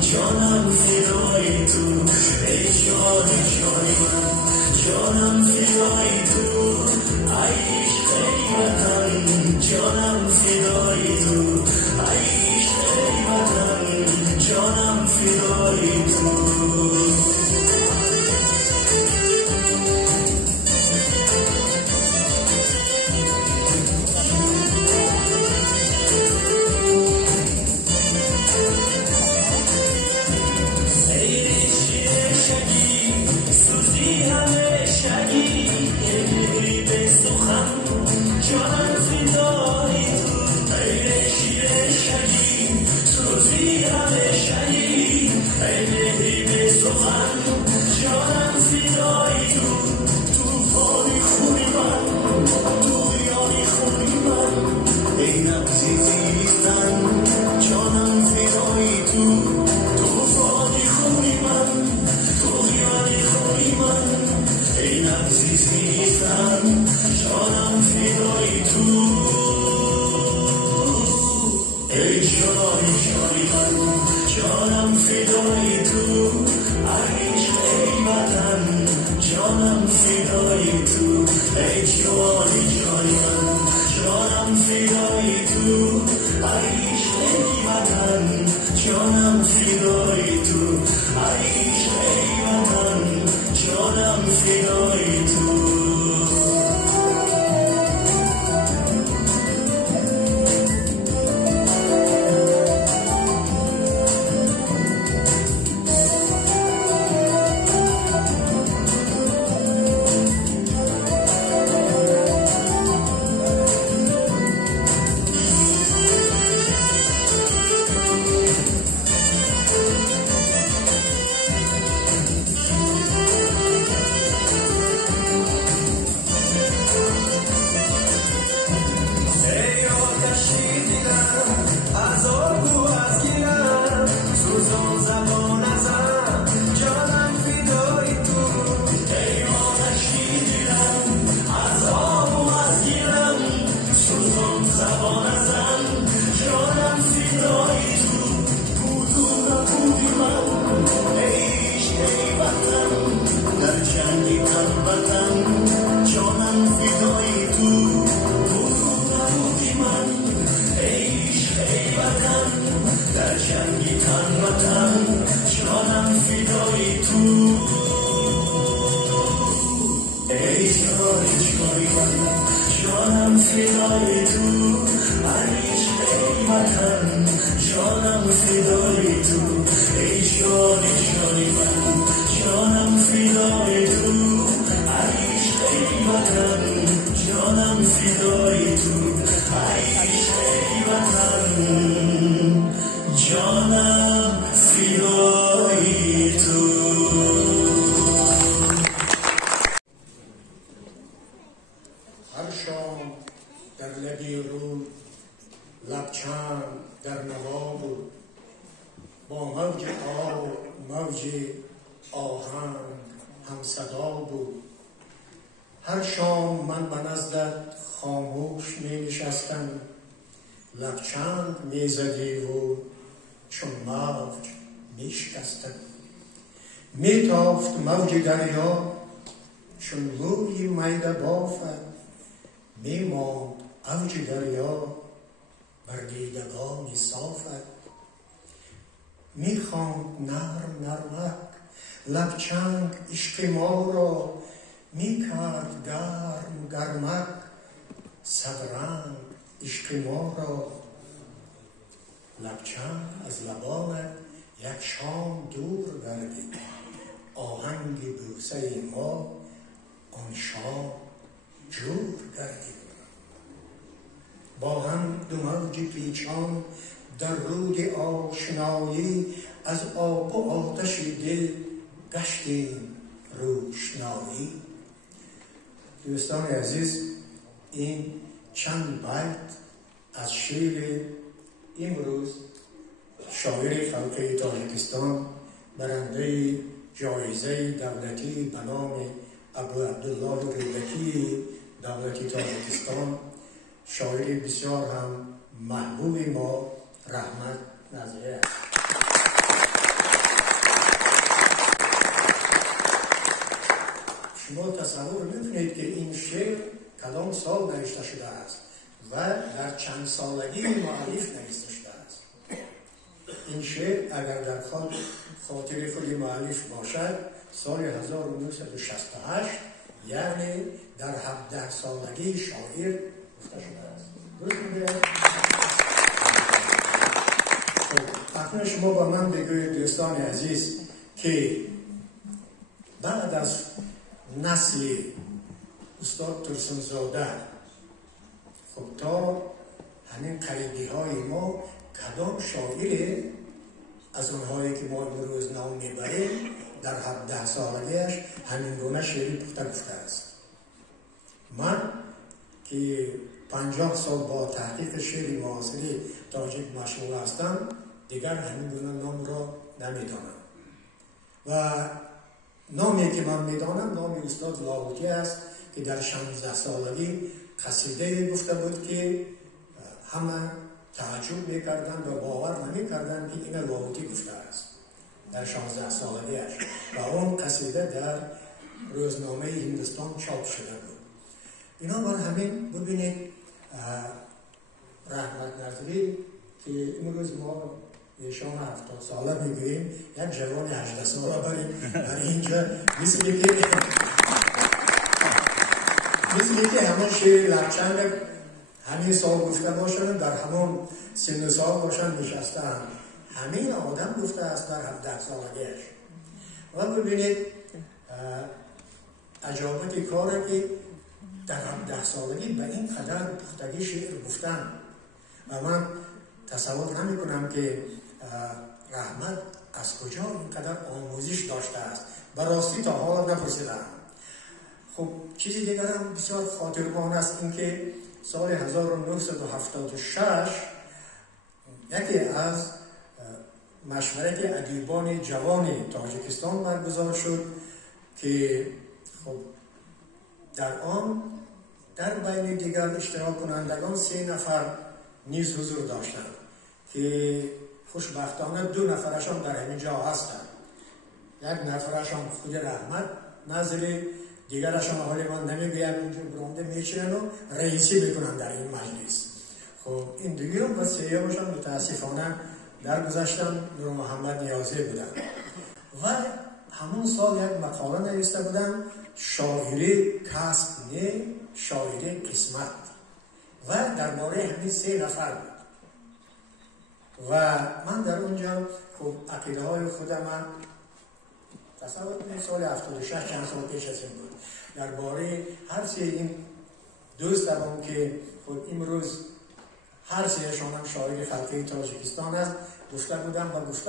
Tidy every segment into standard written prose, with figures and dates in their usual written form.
جانم فدای تو، ای جان جان من، جانم فدای تو، ای عشق وطن، جانم فدای تو، ای عشق وطن، جانم فدای تو. میتافت موج دریا چون روی میده بافد، میماند اوج دریا بر دیدگان صافد. میخواند نرم نرمک لبچنگ عشق ما را، میکرد گرم گرمک صد رنگ عشق ما را. لبچنگ از لبانت یک شام دور گردید، آهنگ بوسه ما آن شام جور گردید. با هم دو موج پیچان در رود آشنایی، از آب و آتش دل گشتیم روشنایی. دوستان عزیز، این چند بیت از شعر امروز شاعر خلقه تاجیکستان، برنده جایزه دولتی به نام ابو عبدالله ریبکی دولتی تاجیکستان، شاعر بسیار هم محبوب ما، رحمت نازیه. شده است و در چند سالگی مؤلف نوشته شده است. این شعر اگر در خاطر خود مؤلف باشد سال 1968 یعنی در 17 سالگی شاعر گفته شده است. درست میگم؟ اکنون شما با من بگوید دوستان عزیز که بعد از نسل استاد ترسنزاده خب تا همین قریبی های ما کدام شاعر از اونهایی که ما امروز نام میبریم در 17 سالگیش همین گونه شعری گفته است. من که 50 سال با تحقیق شعر معاصر تاجیک مشغول هستم دیگر همین گونه نام را نمیدانم و نامی که من میدانم نام استاد لاهوتی است که در 16 سالگی قصیده گفته بود که همه تعجب میکردن و باور نمیکردن که این لاهوتی گفته است در 16 سالگیش و اون قصیده در روزنامه هندوستان چاپ شده بود. بنابراین همین ببینید رحمت نظری که امروز ما ایشان 70 ساله میگوییم یک جوان 18 ساله برای اینجا مثل که همون شعر لبچند همین سال گفته باشن در همون سن سال باشن نشستن همین آدم گفته است در 17 سالگیش و ببینید عجابت کاره که در 17 سالگی به این قدر پختگی شعر گفتن و من تصور نمی کنم که رحمت از کجا اینقدر آموزش داشته است براستی تا حالا نپرسیدم. خب چیزی دیگر هم بسیار خاطرمان است این که سال 1976 یکی از مشورت ادیبان جوان تاجیکستان برگزار شد که خب در آن در بین دیگر اشتراک کنندگان 3 نفر نیز حضور داشتند که خوشبختانه 2 نفرشان در همینجا هستند. یک نفرشان خود رحمت نظری دیگرشان حالی من نمیگویم اینجا برانده میچینن و رئیسی بکنن در این مجلس. خب این دیگرم و 3یمشان متاسفانه در گذشتن نور محمد نیازی بودن و همون سال یک مقاله نوشته بودن شاعری کسب نه شاعری قسمت و درباره همین 3 نفر بود و من در اونجا خب عقیده های خودم تصور کنید سال 76 چند سال پیش از این بود درباره هر 3 این دوستم که خب امروز هر 3شان هم شاعر خلقی تاجیکستان است گفته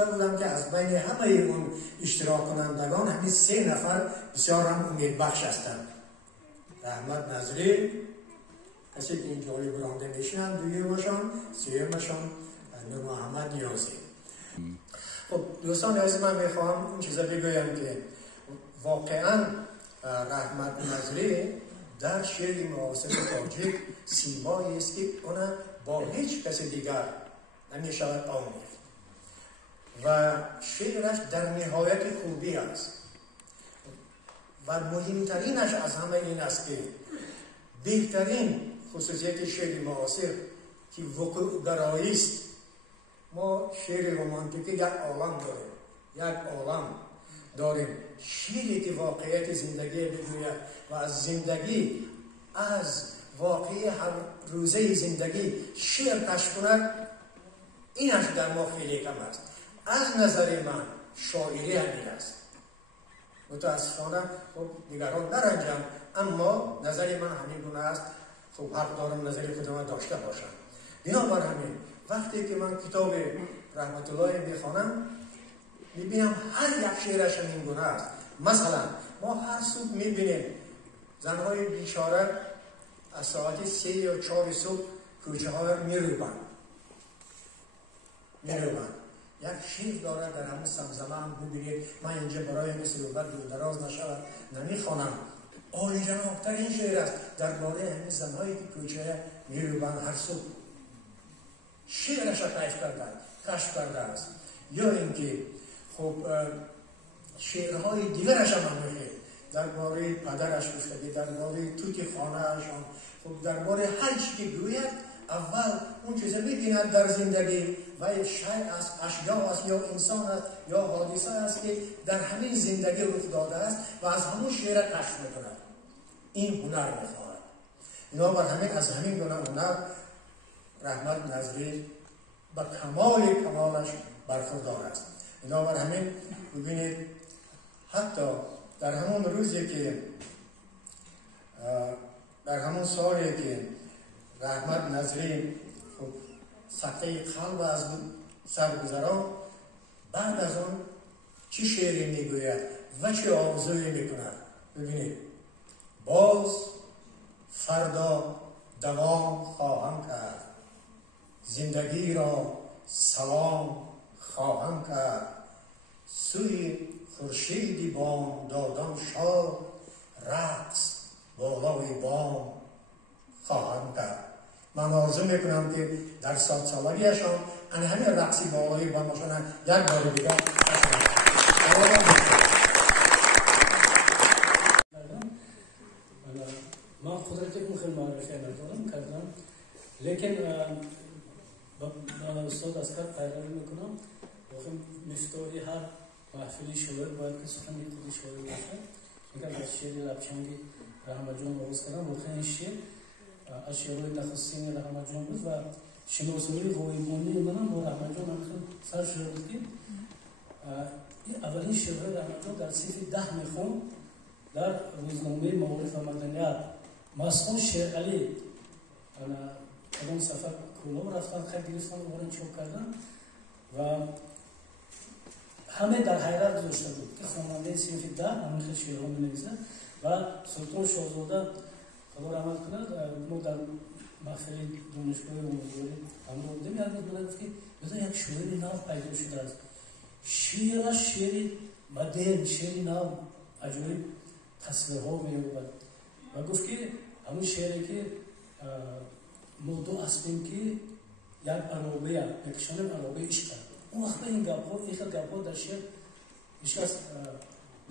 بودم که از بین همه اون اشتراک کنندگان همین 3 نفر بسیار هم امیدبخش هستند. رحمت نظری کسی که این جایی برانده میشن، دویمشان 3یمشان نور محمد نیازی. خب دوستان عزیز من میخواهم این چیزا بگویم که واقعا رحمت نظری در شعر معاصر تاجیک سیمایی است که اون با هیچ کس دیگر نمیشود آمیخت و شعرش در نهایت خوبی است و مهمترینش از همه این است که بهترین خصوصیت شعر معاصر که وقوع گرایی است. ما شعر رمانتیکی یک عالم داریم شعری که واقعیت زندگی بگوید و از زندگی از واقعی هر روزه زندگی شعر کشف کند اینش در ما خیلی کم است. از نظر من شاعری همین است. متاسفانه خب دیگران نرنجم اما نظر من همین گونه است. خب حق دارم نظر خودم داشته باشم. بنابر همین وقتی که من کتاب رحمت الله میخوانم میبینم هر یک شعرش همین گونه است. مثلا ما هر صبح میبینیم زنهای بیچاره از ساعت 3 یا 4 صبح کوچه ها میروبند. یک شیر داره در همون زمزمه هم ببینید. من اینجا برای مثل صحبت دراز نشود نمیخوانم. عالی جنابتر این شعر است درباره همین زنهایی که کوچه میروبند هر صبح. شعرش کشف کرده است. یا اینکه خب شعرهای دیگرش هم میخواد درباره پدرش گفتگی، درباره توتی خانه‌شان، خب درباره هر چی که گوید اول اون چیزا می‌بیند در زندگی و یک شیء است، اشیاء است یا انسان است یا حادثه است که در همین زندگی رخ داده است و از همون شعر کشف می‌کند. این هنر می‌خواهد. بنابر از همین گونه هنر رحمت نظری به کمالش برخوردار است. بنابر همین ببینید حتی در همون روزی که در همون سالی که رحمت نظری سکته قلب از سر گذران، بعد از اون چی شعری میگوید و چه آرزویی میکند. ببینید باز فردا دوام خواهم کرد، زندگی را سلام خواهم کرد، سوی خورشیدی بام دادم شاد، رقص بالای بام خواهم کرد. من آرزو میکنم که در سالگیشان همین رقصی بالای بامشان یک بار دیگر من قدرتی اون خیلی معرفی ندارم کردم، لیکن با استاد اسکر پیروی میکنم. واقعا مفتاحی هر محفلی شاعر باید که سخنی خودی شاعر باشه. میگم از شعر لبچنگی رحمت جان آغاز کردم. واقعا این شعر از شعرهای نخستین رحمت جان بود و شناسایی غایبانی منم با رحمت جان هم سر شده بود که این اولین شعرهای رحمت جان در صفحه 10 میخوام در روزنامه معارف و مدنیت. مسئول شیر علی کدام سفر کلاب رفتن، خیلی گرفتن و چوب کردن و همه در حیرت گذاشته بود که خواننده صنف 10 همین خیلی شعرها می‌نویسد و سلطان شاهزاده خدا رحمت کند ما در محفل دانشگاه عمومی همراه بودیم. یاد می‌کنم که مثلا یک شعری نو پیدا شده است، شعرش شعری مدرن، شعری نو عجایب تصویرها می‌یابد و گفت که همون شعری که ما دو هستیم که یک عرابه بکشانیم، عرابه عشق. اون وقت این گپ‌ها در شعر هیچکس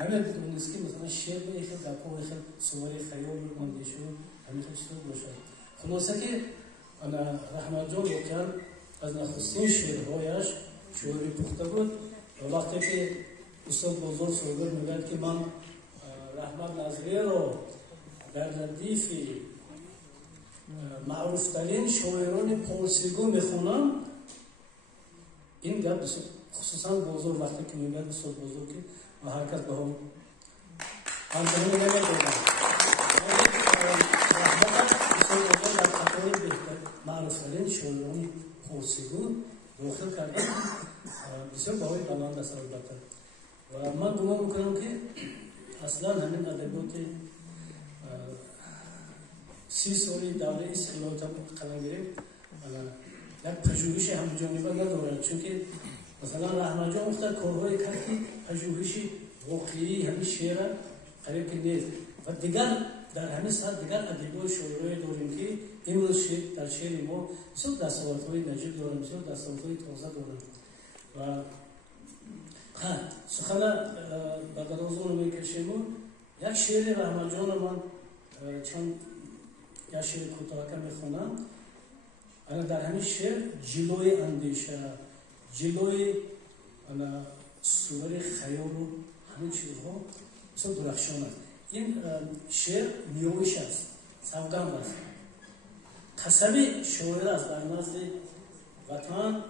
نمی‌دونست که مثلا شعر به این گپ‌ها و سواری خیال مانده شد همین چیزا باشد. خلاصه که رحمت جان واقعا از نخستین شعرهایش شعری پخته بود و وقتی که استاد بزرگ سوگر میگوید که من رحمت نظری رو در ردیف معروف ترین شاعران پارسیگو میخونم، این گپ خصوصا بزرگ وقتی که میگوید استاد بزرگ که و هر کس به هم همچنین نمیگوید استاد بزرگ در خطای بهتر معروف ترین شاعران پارسیگو داخل کرده بسیار باوی بلند است البته و من گمان میکنم که اصلا همین ادبیات 30 سالی دوره استقلال قرار گرفت یک پژوهش همجانبه ندارد، چون که مثلا رحمت جان گفته کارهای کرد که پژوهش واقعی همین شعر قریب که نیست و دیگر در همین ساعت دیگر ادبیات شاعرای داریم که امروز در شعر ما بسیار دستاوردهای نجیب داریم، بسیار دستاوردهای تازه داریم و سخن به درازون میکشیم. یک شعر رحمت جان من چند یک شعر کوتاه میخونم. در همین شعر جلوی اندیشه، جلوی صور خیال و همین چیزها بسیار درخشان است. این شعر نیوش است، سوگند است، قسم شاعر است در نزد وطن،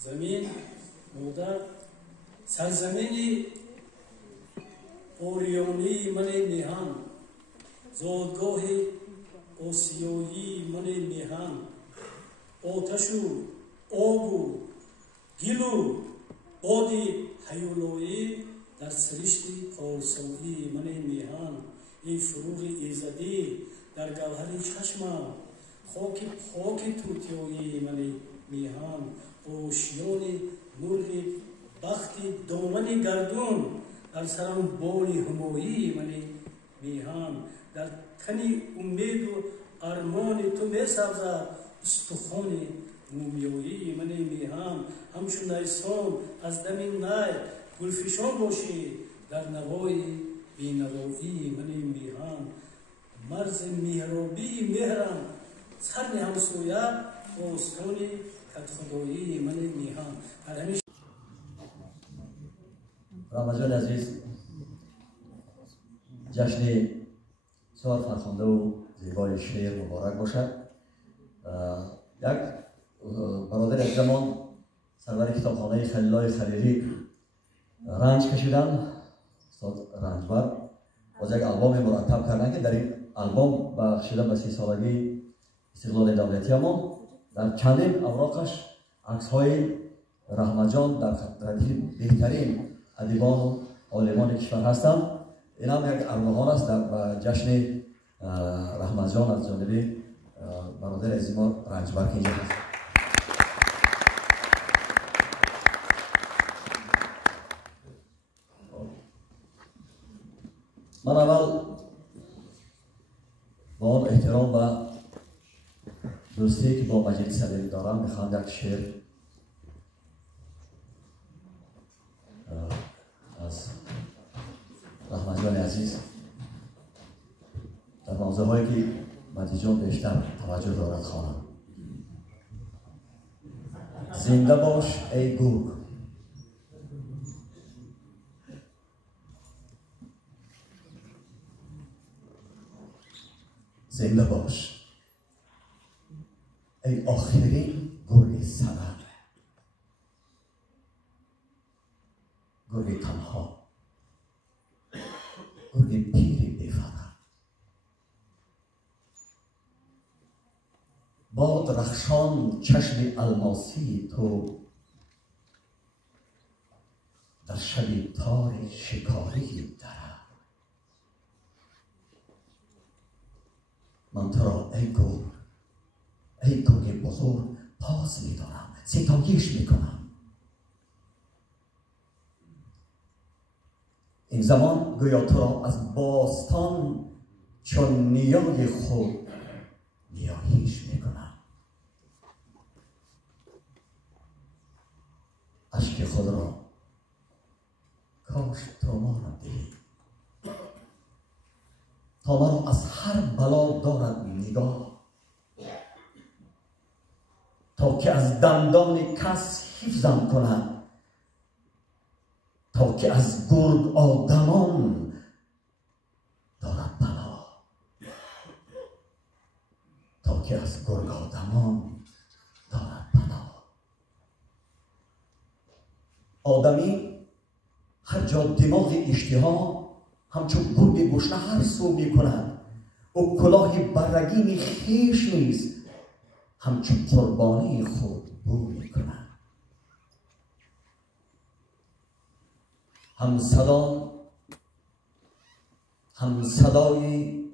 زمین، مادر، سرزمین اوریانی من میهن، زادگاه آسیایی من میهن، آتش و آب و گل و باد هیولایی در سرشت پارسایی من میهن، ای فروغ ایزدی در گوهر چشمم، خاک پاک توتیایی من میهن، آشیان مرغ بخت دامن گردون در سرم بال همایی من میهن، در تنی امید و ارمان تو میسازد استخوان مومیایی من میهن، همچون نیسان از دم نی گلفشان باشی در نوای بینوایی من میهان مرز میهرابی مهرم سر همسویا اوستانی کدخدایی من میهان. رمضان عزیز جشن سال فرخنده و زیبای شعر مبارک باشد. یک برادر از زمان سرور کتابخانه خلیلای خلیلی رنج کشیدن، استاد رنجبر باز یک آلبوم مرتب کردن که در این آلبوم بخشیده به 30 سالگی استقلال دولتی ما در چندین اوراقش عکس‌های رحمت جان در ردیف بهترین ادیبان و عالمان کشور هستند. این هم یک ارمغان است در جشن رحمت جان از جانب برادر عزیز ما رنجبر که اینجا هست. من اول با اون احترام و دوستی که با مجلس صدری دارم میخوام یک شعر از رحمت جان عزیز در موضوع هایی که مجید جان بیشتر توجه دارد خوانم. زنده باش ای گرگ، زنده باش ای آخرین گرگ سبب، گرگ تنها، گرگ پیر بی‌فرق. باد رخشان چشم الماسی تو در شب تار شکاری درم. من تو را ای گرگ، ای گرگ بزرگ پاس می‌دارم، ستایش می‌کنم. این زمان گویا تو را از باستان چون نیای خود نیایش می‌کنم. اشک خود را کاش تو ما را دهی، تا مرا از هر بلا دارد نگاه، تا که از دندان کس حفظم کند، تا که از گرگ آدمان دارد پناه، تا که از گرگ آدمان دارد پناه. آدمی هر جا دماغ اشتها همچون گرگ گشنه هر سو می کند، او کلاه برگین خویش نیز همچون قربانی خود بو می کند. هم صدای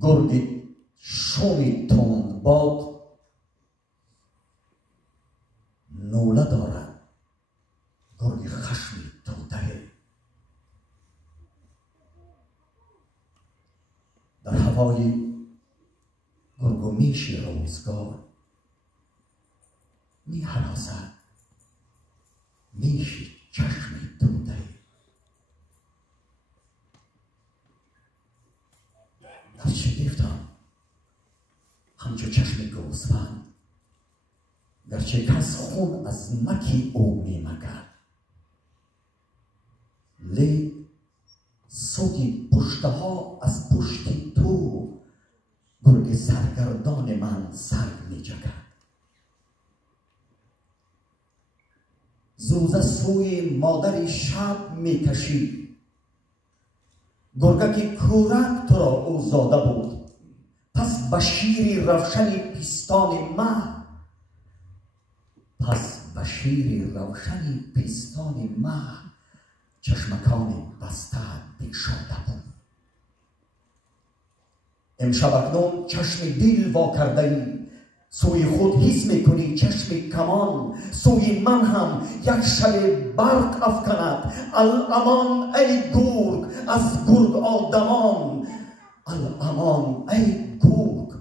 گرگ شومی تند باد نوله دارد گرگ خشمی توده. در هوای گرگ و میش روزگار می هراسد میش چشمی توده. گرچه گفتم همچو چشم گوسفند، گرچه کس خون از مکی او می مکد، لی صوتی پشته ها از پشت تو گرگ سرگردان من سر می جکد. زوزه سوی مادر شب می کشید، گرگک کورک تو را او زاده بود، پس به شیر روشن پیستان مه، پس به شیر روشن پیستان مه چشمکان بسته بگشاده بود. امشب اکنون چشم دل وا کرده ای، سوی خود حس میکنی چشم کمان، سوی من هم یک شب برق افکند. الامان ای گرگ از گرگ آدمان، الامان ای گرگ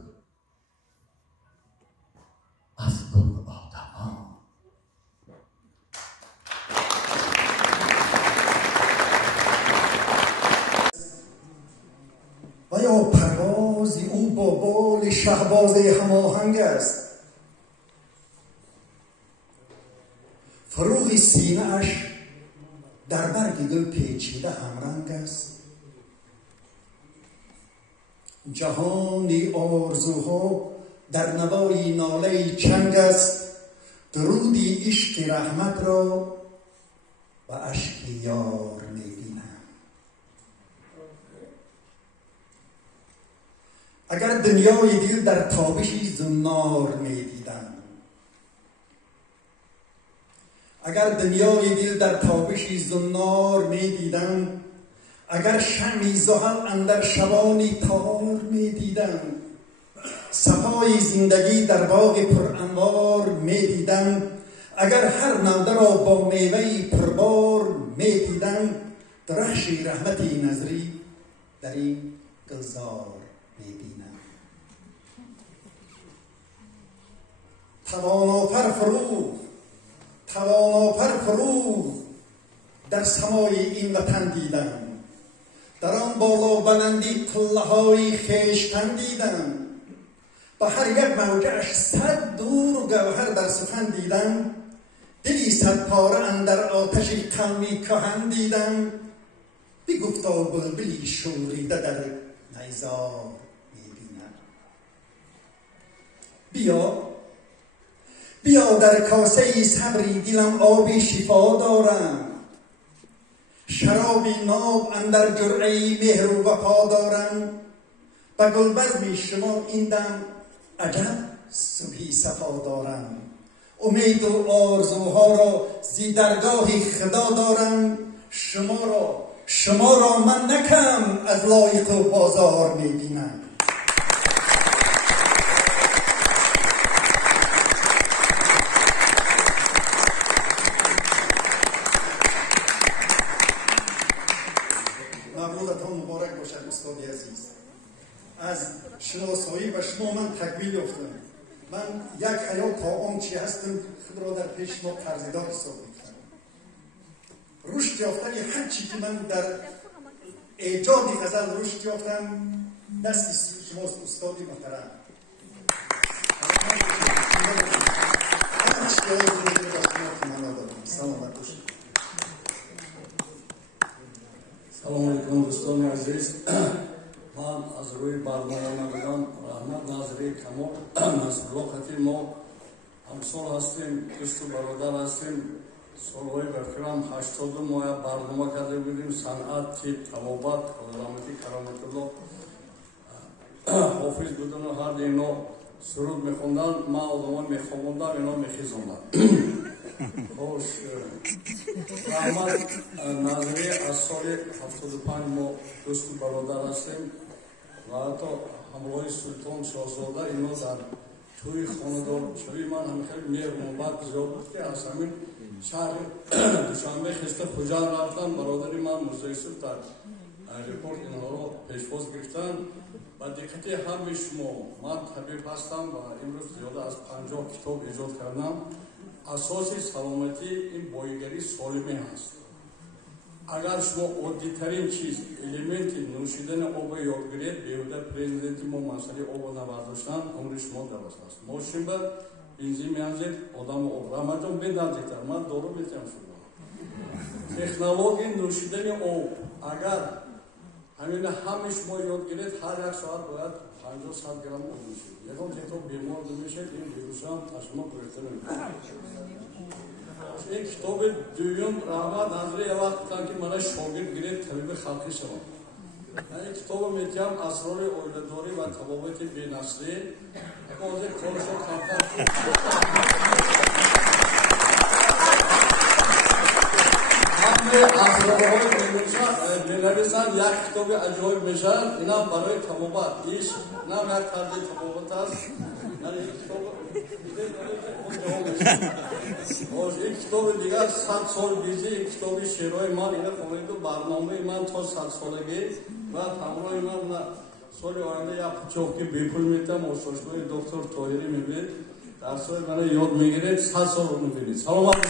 از گرگ آدمان. شهباز هماهنگ است، فروغ سینه اش در برگ گل پیچیده همرنگ است. جهانی آرزوها در نوای ناله چنگ است، درودی عشق رحمت را و اشک یار می‌بینم. اگر دنیای دل در تابشی زنار می‌دیدم، اگر دنیای دل در تابشی زنار می‌دیدم، اگر شمعی زحل اندر شبانی تار می‌دیدم، صفای زندگی در باغ پر انوار می‌دیدم، اگر هر نوده را با میوه‌ای پربار می‌دیدم، درخش رحمتی نظری در این گلزار می‌بینم. توانافر فروغ در سمای این وطن دیدم، در آن بالا بلندی قله‌های خویشتن دیدم، با هر یک موجه‌اش 100 دور گوهر در سخن دیدم، دلی 100 پاره اندر آتش قومی کهن دیدم، بگفتا بلبلی شوریده در نیزار می‌بینم. بیا در کاسه صبری دلم آبی شفا دارم، شرابی ناب اندر جرعه مهر و وفا دارم، به گلبزم شما این دم عجب صبحی صفا دارم، امید و آرزوها را زی درگاه خدا دارم، شما را من نکم از لایق و بازار می‌بینم. مولودتان مبارک باشد استاد عزیز. از شناسایی به شما من تکمیل یافتم. من یک حیات تا آنچه هستم خود را در پیش ما قرضدار حساب می‌کنم. رشد یافتن هر چی که من در ایجاد غزل رشد یافتم دست شماست استاد محترم. سلام علیکم دوستان عزیز. من از روی برنامه‌نگاران رحمت ناظری کمال مسئول خطی ما همسال هستیم، دوست و برادر هستیم. سالهای بفکرم 80 ماه برنامه کرده بودیم، صنعت، تیپ، طبابت، خدارامتی، کرامت الله حافظ بودن و هر اینا سرود میخوندن، من آدمان میخوندم، اینا میخیزوندن. خوش رحمت ناظری از سال 75 ما دوست و برادر هستیم و حتی همراه سلطان شاهزاده اینا در توی خاندار شوی من هم خیلی مهر و محبت زیاد بود که از همین شهر دوشنبه خسته خوجان رفتن، برادری من مرزا یوسف در ریپورت اینها رو پیشواز گرفتن. با دقت همه شما من طبیب هستم و امروز زیاده از 50 کتاب ایجاد کردم. اساس سلامتی این بایگری سالمی هست. اگر شما عادی‌ترین چیز الیمنت نوشیدن آب یاد گیرید، بیهوده پرزیدنت ما مسئله آب نبرداشتن عمر شما درست است. ماشین به بنزین میانزید آدم آب رحمتون بندازیدتر من دارو میتونم شما. تکنولوژی نوشیدن آب اگر همین همه شما یاد گیرید هر یک ساعت باید 50-100 گرم آب میشید. یکم تو بیمار نمیشید، این ویروس هم از شما گرفته نمیشه. این کتاب دویم رحمت ناظری وقت کن که من شاگرد گیرید طبیب خلقی شما. من این کتاب میتونم اسرار اولیداری و طبابت بی‌نسلی بازی کارشو کمتر همه اسرارهای بینویسن یک کتاب عجایب میشن. اینا برای طبابت ایش نه یک طرز طبابت هست. این کتاب دیگر 100 سال بیزی این کتابی شعرهای من اینه خونید و برنامه من تا 100 سالگی و همراه من سال آینده یک پچوکی بیپول میتم آساشگاه دکتر طاهری میبید در سال من یاد میگیرید 100 سال رو میبینید. سلام علیکم.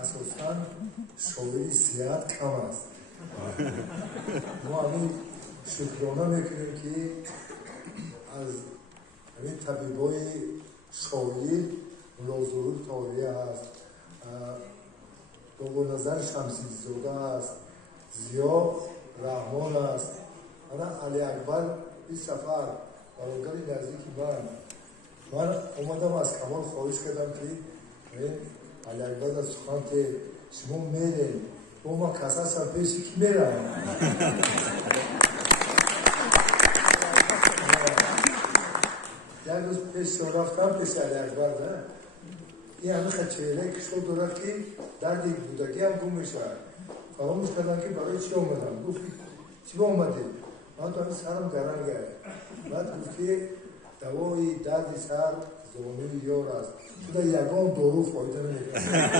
اساساً شعوری سیاحت کم است. ما همین شکرانه میکنیم که از همین طبیبای شایر ملازور تاریه هست، با نظر شمسی زاده است، زیا رحمان است، علی اکبر این سفر برادر نزدیک من اومدم از کمال خواهش کردم که علی اکبر از سخن که شما میرین با ما کسا سر پیشی که میرم یک روز پیش رفتم پیش علی اکبر نه این همه خچهره که شد دارد که درد بودگی هم گم میشه فراموش کردم که برای چی آمدم گفت چی با اومدی؟ من تو همین سرم گرم گرد بعد گفت که دوای درد سر زانوی یار است تو در یگان دارو فایده نمیکنه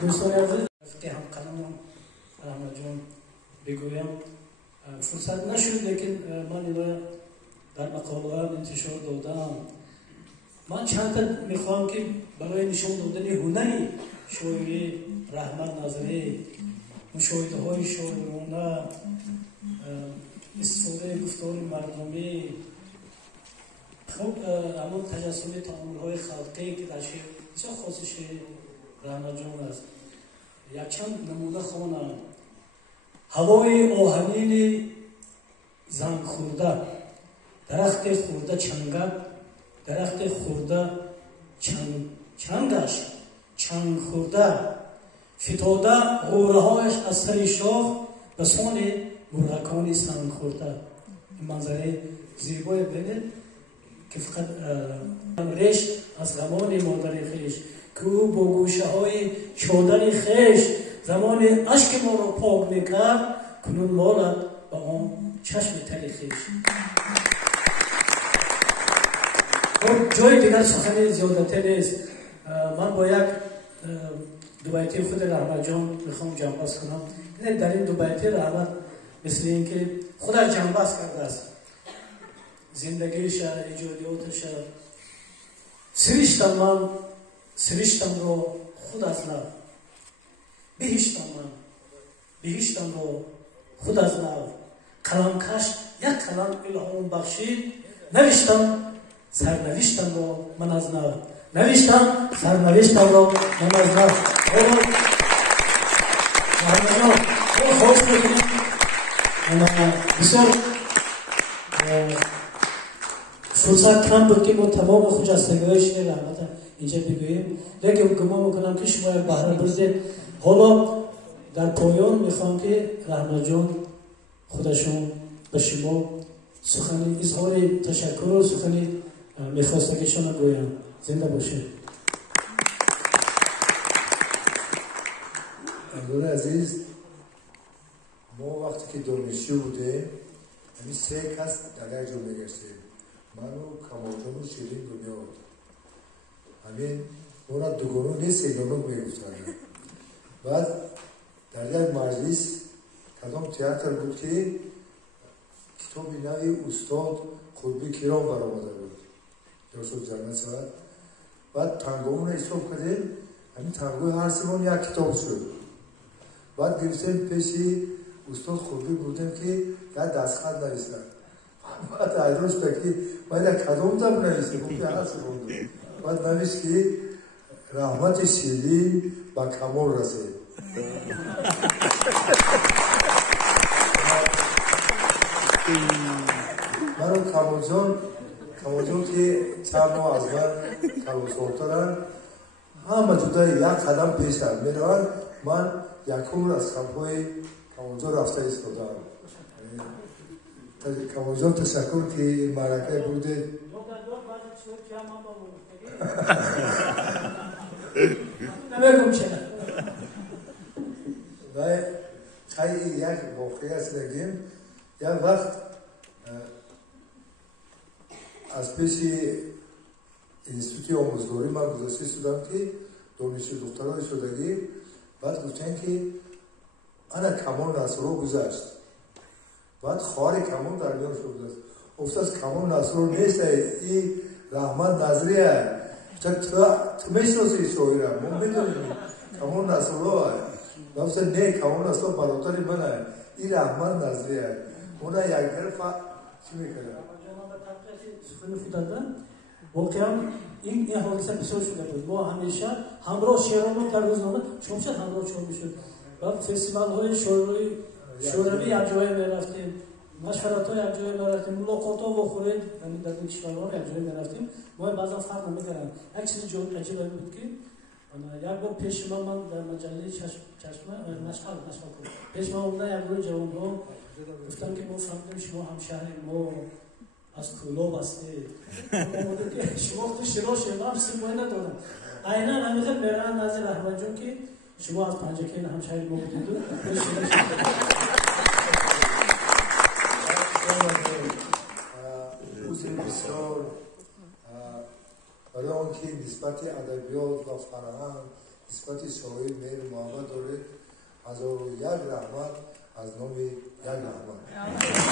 دوستان عزیز که هم قلمم رحمت جان بگویم فرصت نشد لیکن من اینا در مقالات انتشار دادم. من چند تا میخوام که برای نشان دادن هنری شاعری رحمت نظری مشاهده های شاعرانه استفاده گفتار مردمی خب همون تجسم تعامل های خلقی که در شعر بسیار خاصش رحمت جان است. یک چند نمونه خوانم. هوای آهنین زنگ خورده، درخت خورده چنگک، درخت خورده چنگش چنگ خورده، فتاده غوره هایش از سر شاخ به سان مرغکان سنگ خورده. این منظره زیبای ببینید که فقط ریش از غمان مادر خیش که او با گوشه های شادن خیش زمان عشق ما رو پاک میکرد کنون مالد با آن چشم تل خیش. خب جای دیگر سخن زیادتر نیست. من با یک دو بیتی خود رحمت جان میخوام جنبست کنم. در این دو بیتی رحمت مثل این که خودش جنبست کرده است زندگیش ایجادیاتش. سرشتم من سرشتم رو خود از نو، بهشتم من بهشتم رو خود از نو، قلمکش یک قلم الهام بخشید، نوشتم سرنوشتم رو من از نو، نوشتم سرنوشتم رو من از نو. خواهش میکنم بسیار فرصت کم بود که ما تمام خجستگی‌های شعر رحمت اینجا بگوییم، لیکن گمان میکنم که شما بهره بردید. حالا در پایان میخوام که رحمت جان خودشون به شما سخن اظهار تشکر و سخن میخواستگیشان گویم. زنده باشه. دوستان عزیز، ما وقتی که دانشجو بودیم همین سه کس در یک جا میگشتیم، من و کمال جان و شیرین دنیا. همین اونا دوگانو نیست سیگانو میگفتن. بعد در یک مجلس کدام تئاتر بود که کتاب نوی استاد قطبی کرام برآمده بود، درست جمعه ساعت. بعد تنگامون حساب کردیم، همین تنگوی هر سیمان یک کتاب شد. بعد گرفتیم پیشی استاد قطبی بودیم که یک دستخط نویسن. بعد عیدان شد که باید یک کدام تب نویسیم، خب که هر سیمان بود. بعد نویس که رحمت شیرین با کمال رسید. من و کمال جان که چند ماه از من کلاساترن، همه جدا یک قدم پیشتر میروند. من یکم از کمپای کمال جان رفته ایستادم. کمال جان تشکر که این معرکه بوده. نمیگم چرا. و خیلی یک واقعی است بگیم. یک وقت از پیش اینستیتوت آموزگاری من گذاشته شدم که دانشجو دخترای شدگی بعد گفتن که انا کمان نصرو گذشت بعد خواهر کمان در میان شد افتاد کمان نصرو نیست این رحمت نظریه تو میشناسی شاعره ما میدونیم کمان نصرو گفت نه کمان نصرو برادر منه این رحمت نظریه اونا یک طرف چی میکنه سخن فودادن واقعا این حادثه بسیار شده بود ما همیشه همراه شعرامون در روزنامه شمشد همراه چون میشد و فستیوال های شوروی یک جای میرفتیم مشورت های یک جای میرفتیم ملاقات ها و خورید در این کشورها یک جای میرفتیم ما بعضا فرق نمیکردیم یک چیز عجیب بود که یک بار پیش من در مجله چشمه مشغل پیش من اومدن یک روی جوان ها گفتم که ما فهمیدیم شما همشهری ما از کلاب هستید شما خود شروع شما هم سیمایی ندارم اینا همیشه میرن نزد رحمت جون که شما از پنجکین همشهری ما بودید روزی بسیار برای آن که نسبت ادبیات و فرهنگ نسبت شاعر مهر محبت داره 1001 رحمت از نام یک رحمت